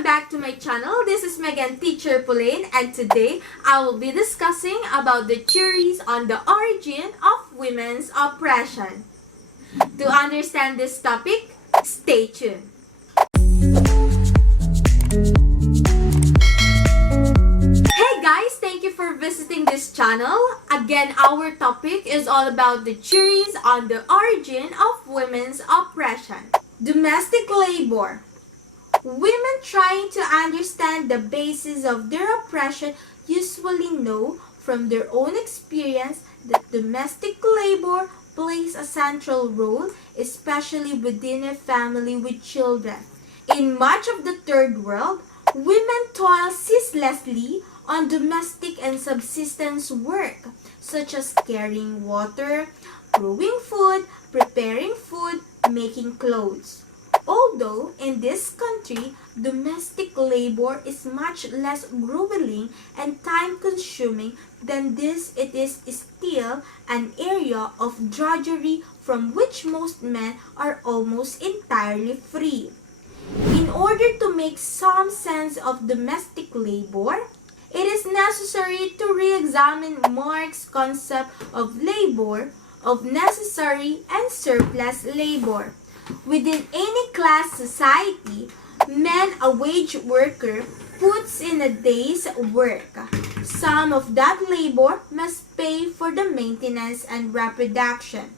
Welcome back to my channel. This is Megan Teacher Pauline, and today I will be discussing about the theories on the origin of women's oppression. To understand this topic, stay tuned. Hey guys, thank you for visiting this channel. Again, our topic is all about the theories on the origin of women's oppression. Domestic labor. Women trying to understand the basis of their oppression usually know from their own experience that domestic labor plays a central role, especially within a family with children. In much of the third world, women toil ceaselessly on domestic and subsistence work, such as carrying water, growing food, preparing food, making clothes. Although in this country, domestic labor is much less grueling and time-consuming than this, it is still an area of drudgery from which most men are almost entirely free. In order to make some sense of domestic labor, it is necessary to re-examine Marx's concept of labor, of necessary and surplus labor. Within any class society, man, a wage worker, puts in a day's work. Some of that labor must pay for the maintenance and reproduction,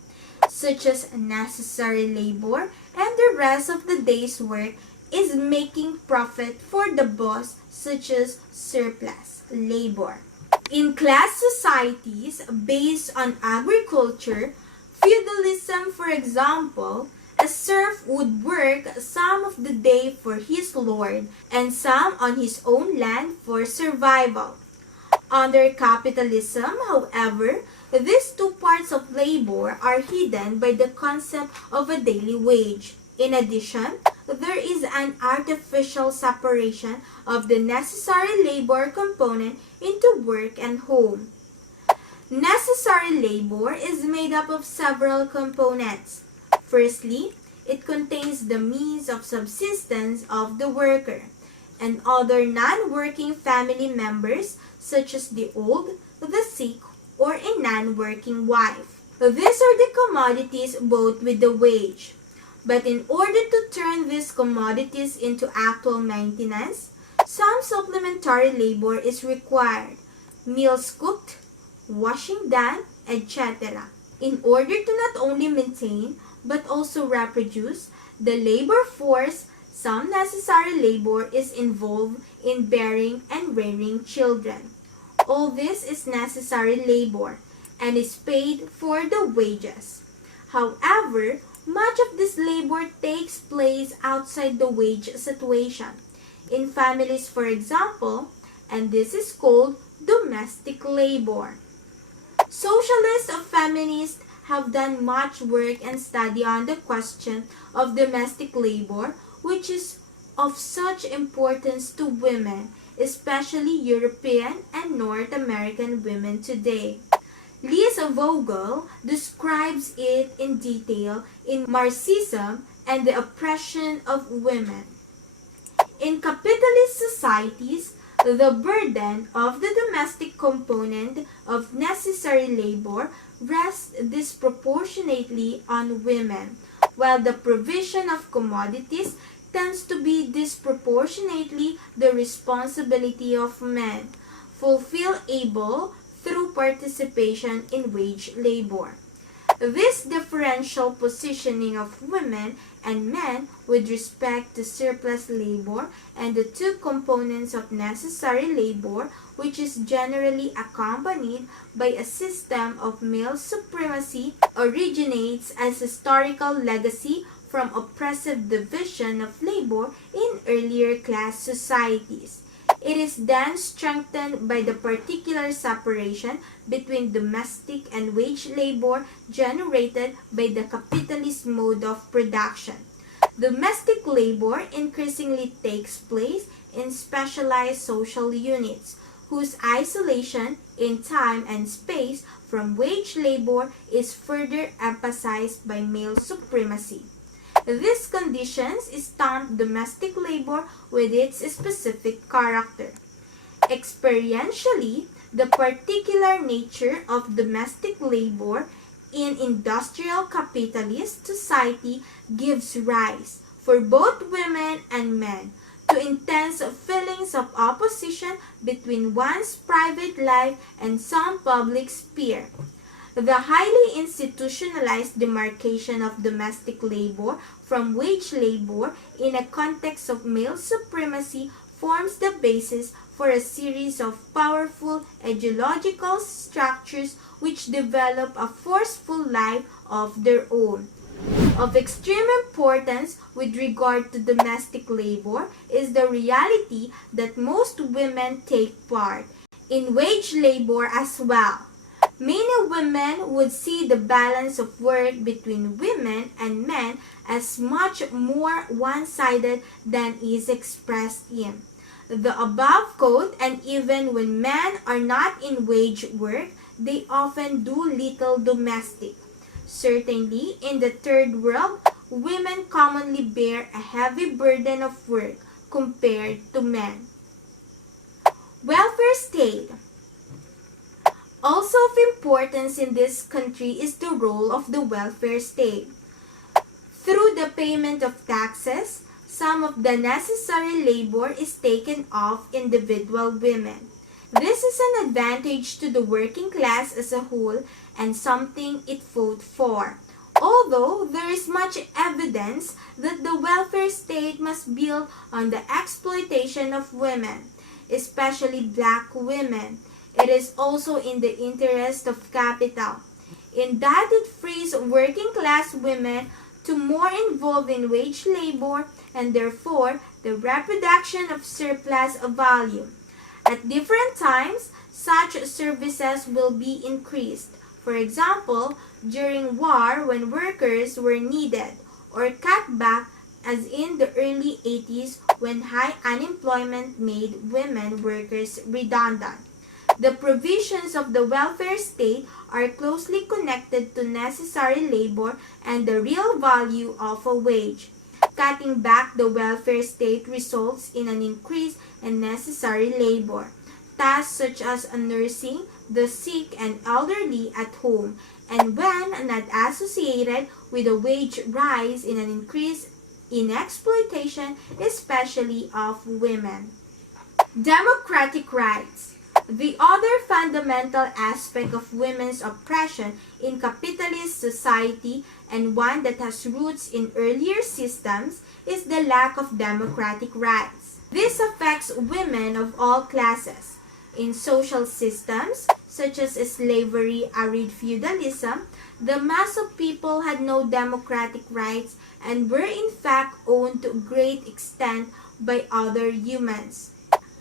such as necessary labor, and the rest of the day's work is making profit for the boss, such as surplus labor. In class societies based on agriculture, feudalism for example, a serf would work some of the day for his lord and some on his own land for survival. Under capitalism, however, these two parts of labor are hidden by the concept of a daily wage. In addition, there is an artificial separation of the necessary labor component into work and home. Necessary labor is made up of several components. Firstly, it contains the means of subsistence of the worker and other non-working family members such as the old, the sick, or a non-working wife. These are the commodities bought with the wage. But in order to turn these commodities into actual maintenance, some supplementary labor is required. Meals cooked, washing done, etc. In order to not only maintain but also reproduce the labor force, some necessary labor is involved in bearing and rearing children. All this is necessary labor and is paid for the wages. However, much of this labor takes place outside the wage situation, in families for example, and this is called domestic labor. Socialists or feminists have done much work and study on the question of domestic labor, which is of such importance to women, especially European and North American women today. Lisa Vogel describes it in detail in Marxism and the Oppression of Women. In capitalist societies, the burden of the domestic component of necessary labor rests disproportionately on women, while the provision of commodities tends to be disproportionately the responsibility of men, fulfill able through participation in wage labor. This differential positioning of women and men with respect to surplus labor and the two components of necessary labor, which is generally accompanied by a system of male supremacy, originates as historical legacy from oppressive division of labor in earlier class societies. It is then strengthened by the particular separation between domestic and wage labor generated by the capitalist mode of production. Domestic labor increasingly takes place in specialized social units, whose isolation in time and space from wage labor is further emphasized by male supremacy. These conditions stamp domestic labor with its specific character. Experientially, the particular nature of domestic labor in industrial capitalist society gives rise, for both women and men, to intense feelings of opposition between one's private life and some public sphere. The highly institutionalized demarcation of domestic labor from wage labor in a context of male supremacy forms the basis for a series of powerful ideological structures which develop a forceful life of their own. Of extreme importance with regard to domestic labor is the reality that most women take part in wage labor as well. Many women would see the balance of work between women and men as much more one-sided than is expressed in the above quote, and even when men are not in wage work, they often do little domestic. Certainly, in the third world, women commonly bear a heavy burden of work compared to men. Welfare state. Also of importance in this country is the role of the welfare state. Through the payment of taxes, some of the necessary labor is taken off individual women. This is an advantage to the working class as a whole and something it fought for. Although there is much evidence that the welfare state must build on the exploitation of women, especially black women, it is also in the interest of capital, in that it frees working class women to more involved in wage labor and therefore the reproduction of surplus value. At different times, such services will be increased. For example, during war when workers were needed, or cut back as in the early 80s when high unemployment made women workers redundant. The provisions of the welfare state are closely connected to necessary labor and the real value of a wage. Cutting back the welfare state results in an increase in necessary labor. Tasks such as nursing the sick and elderly at home, and when not associated with a wage rise in an increase in exploitation, especially of women. Democratic rights. The other fundamental aspect of women's oppression in capitalist society, and one that has roots in earlier systems, is the lack of democratic rights. This affects women of all classes. In social systems, such as slavery, arid feudalism, the mass of people had no democratic rights and were in fact owned to a great extent by other humans.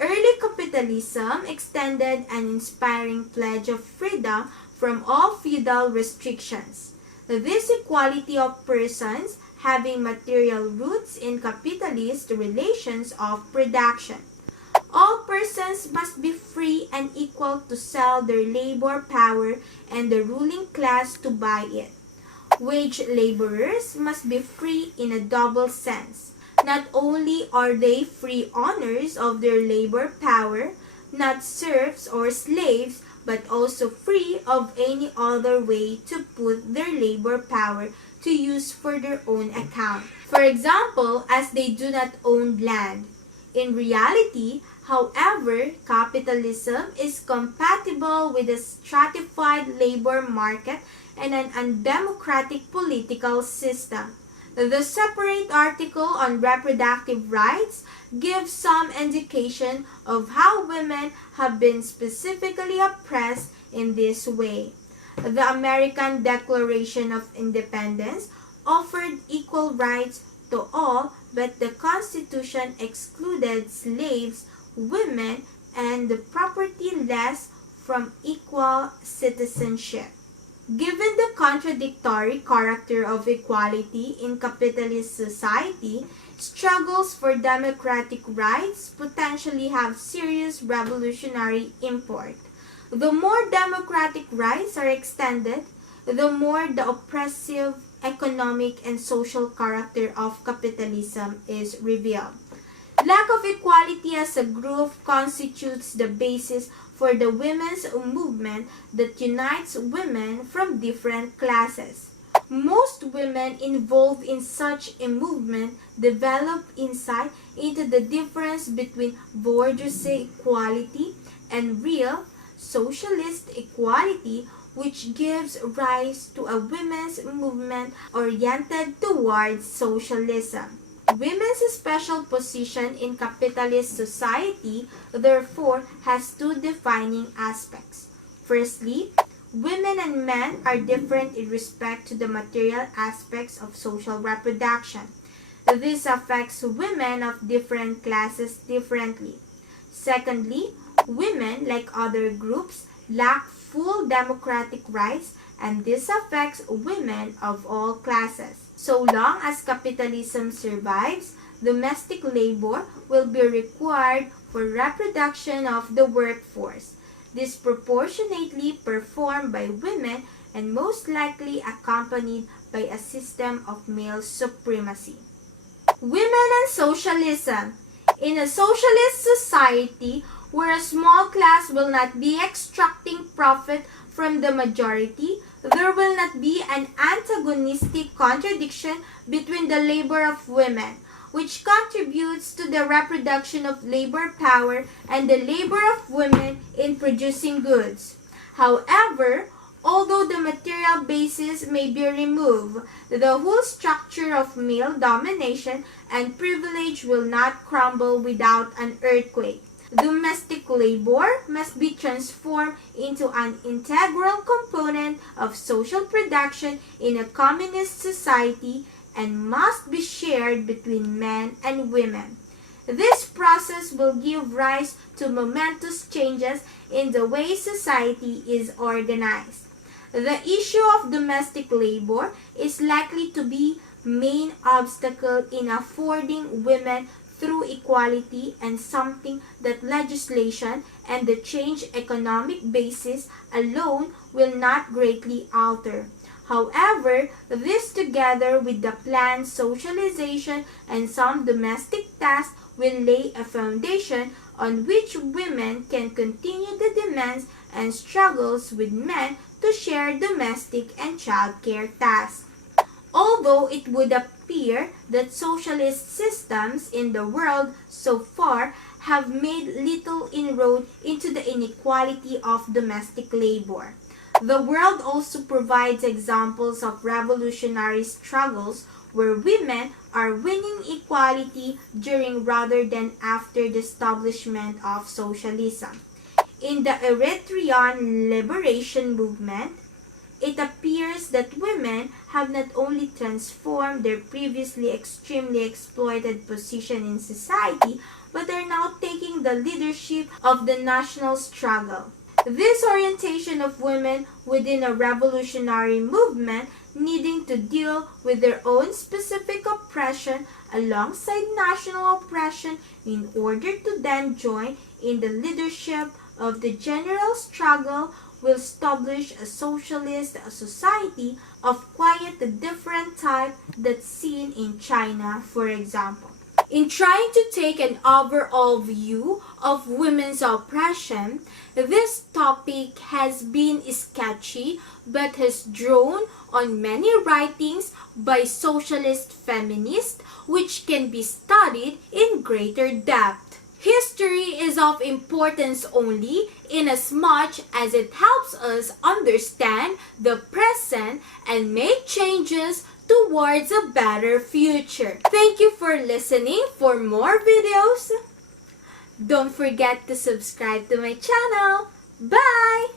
Early capitalism extended an inspiring pledge of freedom from all feudal restrictions. This equality of persons having material roots in capitalist relations of production. All persons must be free and equal to sell their labor power and the ruling class to buy it. Wage laborers must be free in a double sense. Not only are they free owners of their labor power, not serfs or slaves, but also free of any other way to put their labor power to use for their own account. For example, as they do not own land. In reality, however, capitalism is compatible with a stratified labor market and an undemocratic political system. The separate article on reproductive rights gives some indication of how women have been specifically oppressed in this way. The American Declaration of Independence offered equal rights to all, but the Constitution excluded slaves, women, and the propertyless from equal citizenship. Given the contradictory character of equality in capitalist society, struggles for democratic rights potentially have serious revolutionary import. The more democratic rights are extended, the more the oppressive economic and social character of capitalism is revealed. Lack of equality as a group constitutes the basis for the women's movement that unites women from different classes. Most women involved in such a movement develop insight into the difference between bourgeoisie equality and real socialist equality, which gives rise to a women's movement oriented towards socialism. Women's special position in capitalist society, therefore, has two defining aspects. Firstly, women and men are different in respect to the material aspects of social reproduction. This affects women of different classes differently. Secondly, women, like other groups, lack full democratic rights, and this affects women of all classes. So long as capitalism survives, domestic labor will be required for reproduction of the workforce, disproportionately performed by women and most likely accompanied by a system of male supremacy. Women and socialism. In a socialist society where a small class will not be extracting profit from the majority, there will not be an antagonistic contradiction between the labor of women, which contributes to the reproduction of labor power, and the labor of women in producing goods. However, although the material basis may be removed, the whole structure of male domination and privilege will not crumble without an earthquake. Domestic labor must be transformed into an integral component of social production in a communist society and must be shared between men and women. This process will give rise to momentous changes in the way society is organized. The issue of domestic labor is likely to be main obstacle in affording women through equality, and something that legislation and the changed economic basis alone will not greatly alter. However, this together with the planned socialization and some domestic tasks will lay a foundation on which women can continue the demands and struggles with men to share domestic and childcare tasks. Although it would appear that socialist systems in the world so far have made little inroad into the inequality of domestic labor, the world also provides examples of revolutionary struggles where women are winning equality during rather than after the establishment of socialism. In the Eritrean liberation movement, it appears that women have not only transformed their previously extremely exploited position in society, but are now taking the leadership of the national struggle. This orientation of women within a revolutionary movement needing to deal with their own specific oppression alongside national oppression in order to then join in the leadership of the general struggle will establish a socialist society of quite a different type that's seen in China, for example. In trying to take an overall view of women's oppression, this topic has been sketchy but has drawn on many writings by socialist feminists which can be studied in greater depth. History is of importance only inasmuch as it helps us understand the present and make changes towards a better future. Thank you for listening. For more videos, don't forget to subscribe to my channel. Bye!